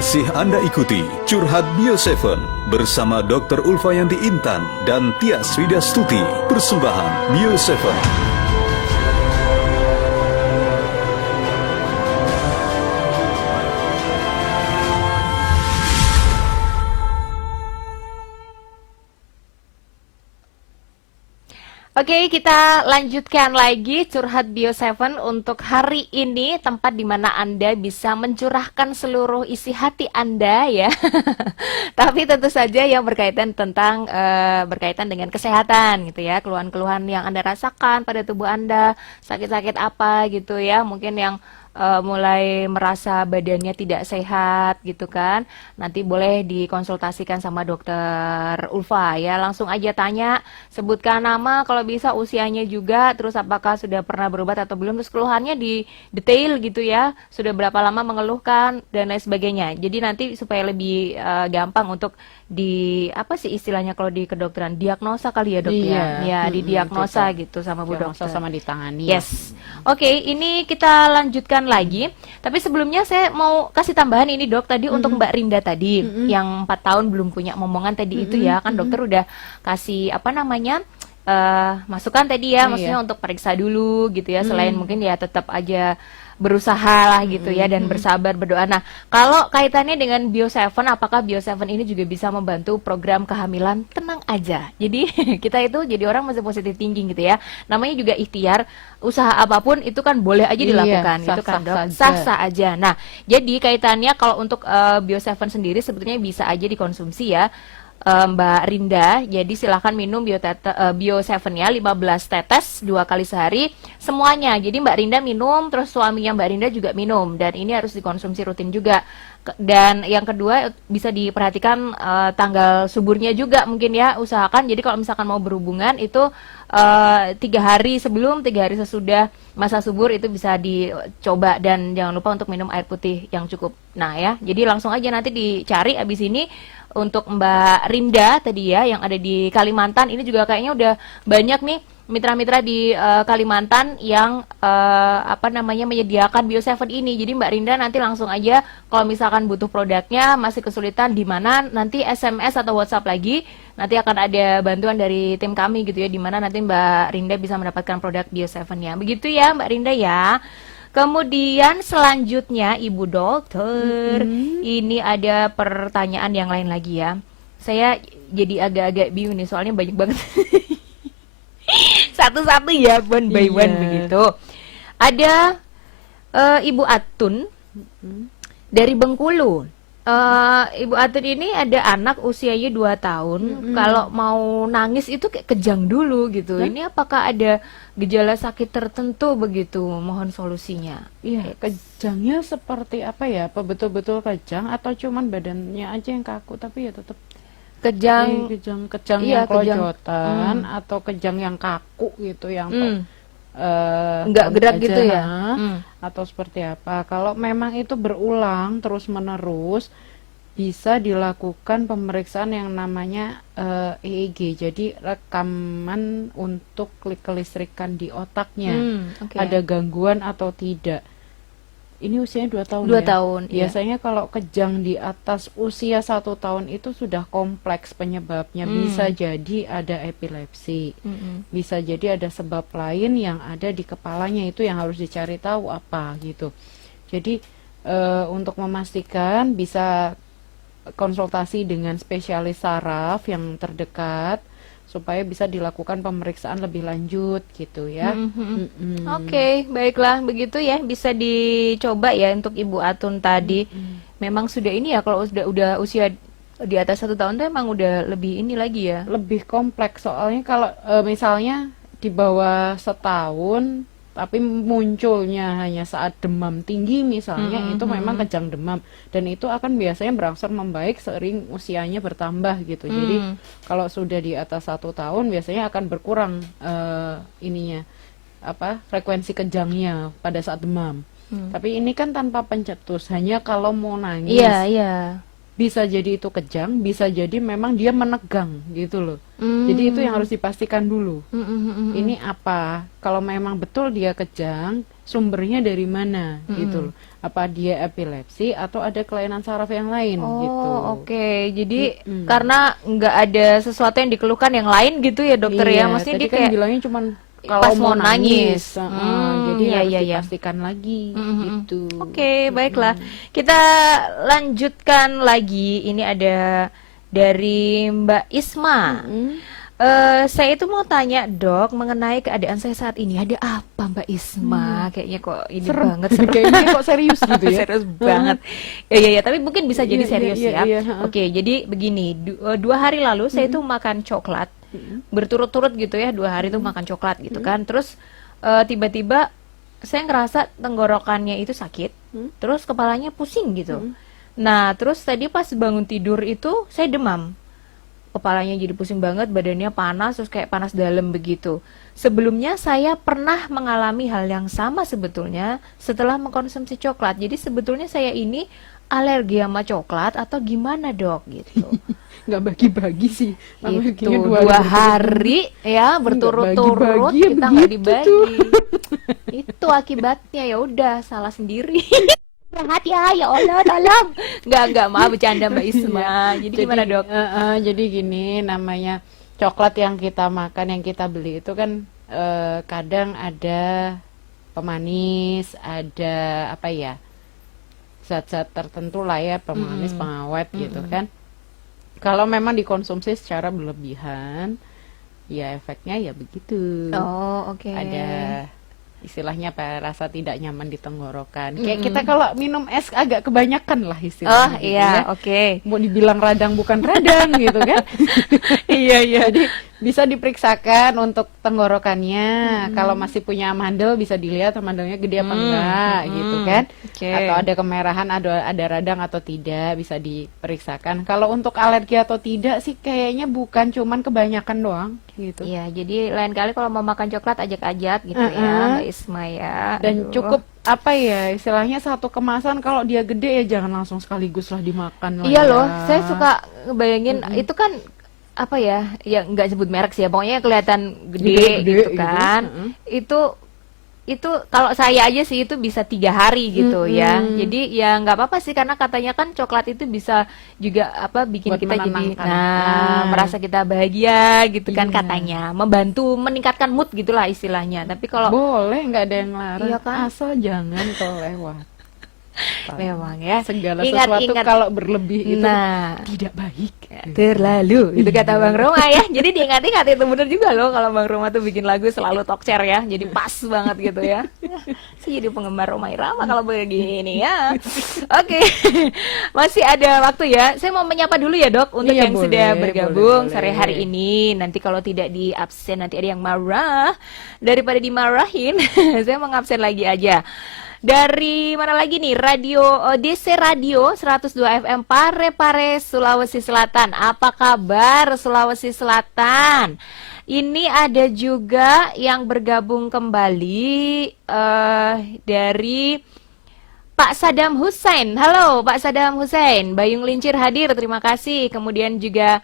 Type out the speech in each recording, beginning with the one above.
Masih Anda ikuti Curhat Bio7 bersama Dr. Ulfayanti Intan dan Tias Widastuti, persembahan Bio7. Oke, kita lanjutkan lagi Curhat Bio7 untuk hari ini, tempat di mana Anda bisa mencurahkan seluruh isi hati Anda ya. Tapi tentu saja yang berkaitan dengan kesehatan gitu ya, keluhan-keluhan yang Anda rasakan pada tubuh Anda, sakit-sakit apa gitu ya, mungkin yang mulai merasa badannya tidak sehat gitu kan. Nanti boleh dikonsultasikan sama dokter Ulfa ya. Langsung aja tanya, sebutkan nama, kalau bisa usianya juga, terus apakah sudah pernah berobat atau belum, terus keluhannya di detail gitu ya. Sudah berapa lama mengeluhkan dan lain sebagainya. Jadi nanti supaya lebih gampang untuk apa sih istilahnya kalau di kedokteran, diagnosa kali ya dok ya. Ya, didiagnosa gitu sama Bu diagnosa dokter. sama ditangani. Yes. Oke, ini kita lanjutkan lagi. Tapi sebelumnya saya mau kasih tambahan ini dok, tadi untuk Mbak Rinda tadi yang 4 tahun belum punya momongan tadi itu ya, kan dokter udah kasih apa namanya masukan tadi ya, maksudnya untuk periksa dulu gitu ya, selain mungkin ya tetap aja berusaha lah gitu ya, dan bersabar berdoa. Nah, kalau kaitannya dengan Bio7, apakah Bio7 ini juga bisa membantu program kehamilan? Tenang aja. Jadi kita itu jadi orang masih positif thinking gitu ya. Namanya juga ikhtiar, usaha apapun itu kan boleh aja dilakukan, itu kan dok, sah-sah aja. Nah, jadi kaitannya kalau untuk Bio7 sendiri sebetulnya bisa aja dikonsumsi ya, Mbak Rinda. Jadi silahkan minum Bio7-nya 15 tetes 2 kali sehari semuanya. Jadi Mbak Rinda minum, terus suaminya Mbak Rinda juga minum, dan ini harus dikonsumsi rutin juga. Dan yang kedua bisa diperhatikan tanggal suburnya juga mungkin ya, usahakan. Jadi kalau misalkan mau berhubungan itu 3 hari sebelum, 3 hari sesudah masa subur itu bisa dicoba, dan jangan lupa untuk minum air putih yang cukup. Nah ya, jadi langsung aja nanti dicari abis ini. Untuk Mbak Rinda tadi ya, yang ada di Kalimantan, ini juga kayaknya udah banyak nih mitra-mitra di Kalimantan yang menyediakan Bio7 ini. Jadi Mbak Rinda nanti langsung aja kalau misalkan butuh produknya, masih kesulitan di mana, nanti SMS atau WhatsApp lagi, nanti akan ada bantuan dari tim kami gitu ya, di mana nanti Mbak Rinda bisa mendapatkan produk Bio7-nya. Begitu ya Mbak Rinda ya. Kemudian selanjutnya Ibu Dokter, ini ada pertanyaan yang lain lagi ya. Saya jadi agak-agak bingung nih, soalnya banyak banget. Satu-satu ya, one by one begitu. Ada Ibu Atun dari Bengkulu. Ibu Atun ini ada anak usianya 2 tahun. Kalau mau nangis itu kayak kejang dulu gitu. Ini apakah ada gejala sakit tertentu begitu? Mohon solusinya. Iya, kejangnya seperti apa ya? Apa betul-betul kejang atau cuman badannya aja yang kaku, tapi ya tetap Kejang, kejang yang kelojotan atau kejang yang kaku gitu, yang enggak gerak gitu ya? Atau seperti apa? Kalau memang itu berulang terus-menerus, bisa dilakukan pemeriksaan yang namanya EEG. Jadi rekaman untuk kelistrikan di otaknya. Ada gangguan atau tidak. Ini usianya 2 tahun 2 ya? tahun, Biasanya kalau kejang di atas usia 1 tahun itu sudah kompleks penyebabnya. Bisa jadi ada epilepsi, bisa jadi ada sebab lain yang ada di kepalanya, itu yang harus dicari tahu apa gitu. Jadi untuk memastikan bisa konsultasi dengan spesialis saraf yang terdekat supaya bisa dilakukan pemeriksaan lebih lanjut gitu ya. Oke, baiklah begitu ya, bisa dicoba ya untuk Ibu Atun tadi. Memang sudah ini ya, kalau udah usia di atas 1 tahun tuh emang udah lebih ini lagi ya. Lebih kompleks, soalnya kalau misalnya di bawah setahun tapi munculnya hanya saat demam tinggi misalnya, itu memang kejang demam, dan itu akan biasanya berangsur membaik seiring usianya bertambah gitu. Jadi kalau sudah di atas 1 tahun biasanya akan berkurang frekuensi kejangnya pada saat demam. Tapi ini kan tanpa pencetus, hanya kalau mau nangis. Iya. Bisa jadi itu kejang, bisa jadi memang dia menegang gitu loh. Jadi itu yang harus dipastikan dulu. Ini apa? Kalau memang betul dia kejang, sumbernya dari mana gitu loh. apa dia epilepsi atau ada kelainan saraf yang lain gitu. Oke. Jadi karena nggak ada sesuatu yang dikeluhkan yang lain gitu ya dokter ya. Iya, Maksudnya tadi dia kan kayak bilangnya cuman pas kalau mau nangis. Jadi Iya, harus iya, iya. dipastikan lagi gitu. Oke, baiklah. Kita lanjutkan lagi. Ini ada dari Mbak Isma. Saya itu mau tanya dok mengenai keadaan saya saat ini. Ada apa Mbak Isma? Kayaknya kok ini Serem. banget serem. Kayaknya kok serius gitu ya. Serius banget. Ya, tapi mungkin bisa jadi Iya, serius iya, ya. iya. Oke, jadi begini. 2 hari lalu saya itu makan coklat berturut-turut gitu ya. 2 hari itu makan coklat gitu kan. Terus tiba-tiba saya ngerasa tenggorokannya itu sakit. Terus kepalanya pusing gitu. Nah, terus tadi pas bangun tidur itu saya demam. Kepalanya jadi pusing banget, badannya panas, terus kayak panas dalam begitu. Sebelumnya saya pernah mengalami hal yang sama sebetulnya setelah mengkonsumsi coklat. Jadi sebetulnya saya ini alergi sama coklat atau gimana dok gitu. Nggak bagi-bagi sih. Itu Alerginya 2 hari ya berturut-turut bagi-bagi ya kita nggak begitu dibagi. Itu akibatnya ya udah salah sendiri. Jahat ya Allah tolong. Enggak maaf bercanda Mbak Isma. Jadi gimana dok? Jadi gini, namanya coklat yang kita makan, yang kita beli itu kan kadang ada pemanis, ada apa ya, zat-zat tertentu lah ya, pemanis, pengawet gitu kan. Kalau memang dikonsumsi secara berlebihan, ya efeknya ya begitu. Oh, oke. Ada istilahnya apa, rasa tidak nyaman di tenggorokan. Kayak kita kalau minum es agak kebanyakan lah istilahnya. Oh iya, oke. Mau dibilang radang bukan radang gitu kan. Iya. Jadi bisa diperiksakan untuk tenggorokannya. Kalau masih punya amandel bisa dilihat amandelnya gede apa enggak gitu kan. Oke. Atau ada kemerahan, ada radang atau tidak, bisa diperiksakan. Kalau untuk alergi atau tidak sih kayaknya bukan cuman kebanyakan doang gitu. Iya, jadi lain kali kalau mau makan coklat ajak-ajak gitu ya Mbak Isma ya. Dan Aduh. cukup apa ya istilahnya, satu kemasan kalau dia gede ya jangan langsung sekaligus lah dimakan lah. Iya ya. loh, saya suka bayangin itu kan apa ya, ya nggak sebut merek sih ya, pokoknya kelihatan gede Gede-gede gitu gitu. kan. Itu kalau saya aja sih itu bisa 3 hari gitu ya. Jadi ya nggak apa-apa sih, karena katanya kan coklat itu bisa juga apa bikin Buat kita jadi menenangkan. merasa kita bahagia gitu kan Iya. katanya, membantu meningkatkan mood gitulah istilahnya. Tapi kalau Boleh, nggak ada yang larang. Iya kan? Asal jangan terlewat. memang ya Segala Ingat, sesuatu ingat. kalau berlebih itu nah tidak baik. terlalu itu kata Bang Roma ya. Jadi diingat-ingat itu bener juga loh, kalau Bang Roma tuh bikin lagu selalu talkcer ya, jadi pas banget gitu ya. Saya jadi penggemar Roma Irama kalau begini ya. Oke. Masih ada waktu ya, saya mau menyapa dulu ya dok untuk Iya, yang boleh, sudah bergabung boleh. sore hari ini. Nanti kalau tidak di absen nanti ada yang marah, daripada dimarahin saya mengabsen lagi aja. Dari mana lagi nih? Radio DC Radio 102 FM Parepare, Sulawesi Selatan. Apa kabar Sulawesi Selatan? Ini ada juga yang bergabung kembali dari Pak Sadam Hussein. Halo Pak Sadam Hussein. Bayung Lincir hadir, terima kasih. Kemudian juga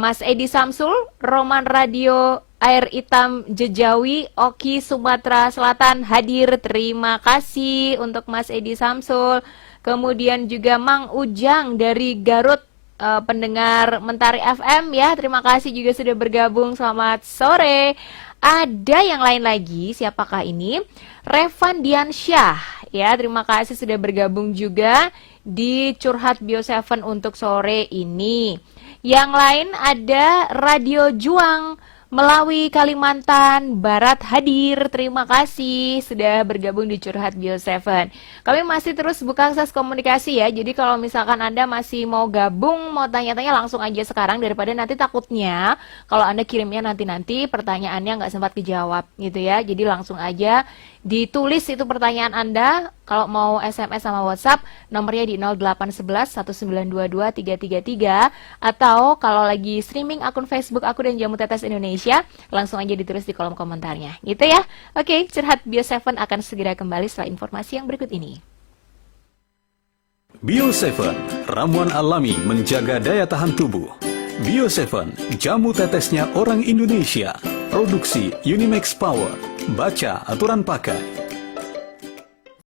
Mas Edi Samsul, Roman Radio Air Hitam Jejawi, Oki Sumatera Selatan hadir, terima kasih untuk Mas Edi Samsul. Kemudian juga Mang Ujang dari Garut, pendengar Mentari FM ya, terima kasih juga sudah bergabung, selamat sore. Ada yang lain lagi, siapakah ini? Revan Diansyah ya, terima kasih sudah bergabung juga di Curhat Bio 7 untuk sore ini. Yang lain ada Radio Juang Melawi Kalimantan Barat hadir, terima kasih sudah bergabung di Curhat Bio 7. Kami masih terus buka akses komunikasi ya, jadi kalau misalkan Anda masih mau gabung, mau tanya-tanya langsung aja sekarang, daripada nanti takutnya kalau Anda kirimnya nanti-nanti pertanyaannya nggak sempat dijawab gitu ya. Jadi langsung aja ditulis itu pertanyaan Anda. Kalau mau SMS sama WhatsApp, nomornya di 0811 1922 333, atau kalau lagi streaming akun Facebook aku dan Jamu Tetes Indonesia, langsung aja ditulis di kolom komentarnya gitu ya. Oke, Curhat Bio 7 akan segera kembali setelah informasi yang berikut ini. Bio 7, ramuan alami menjaga daya tahan tubuh. Bio 7, jamu tetesnya orang Indonesia. Produksi Unimax Power. Baca aturan pakai.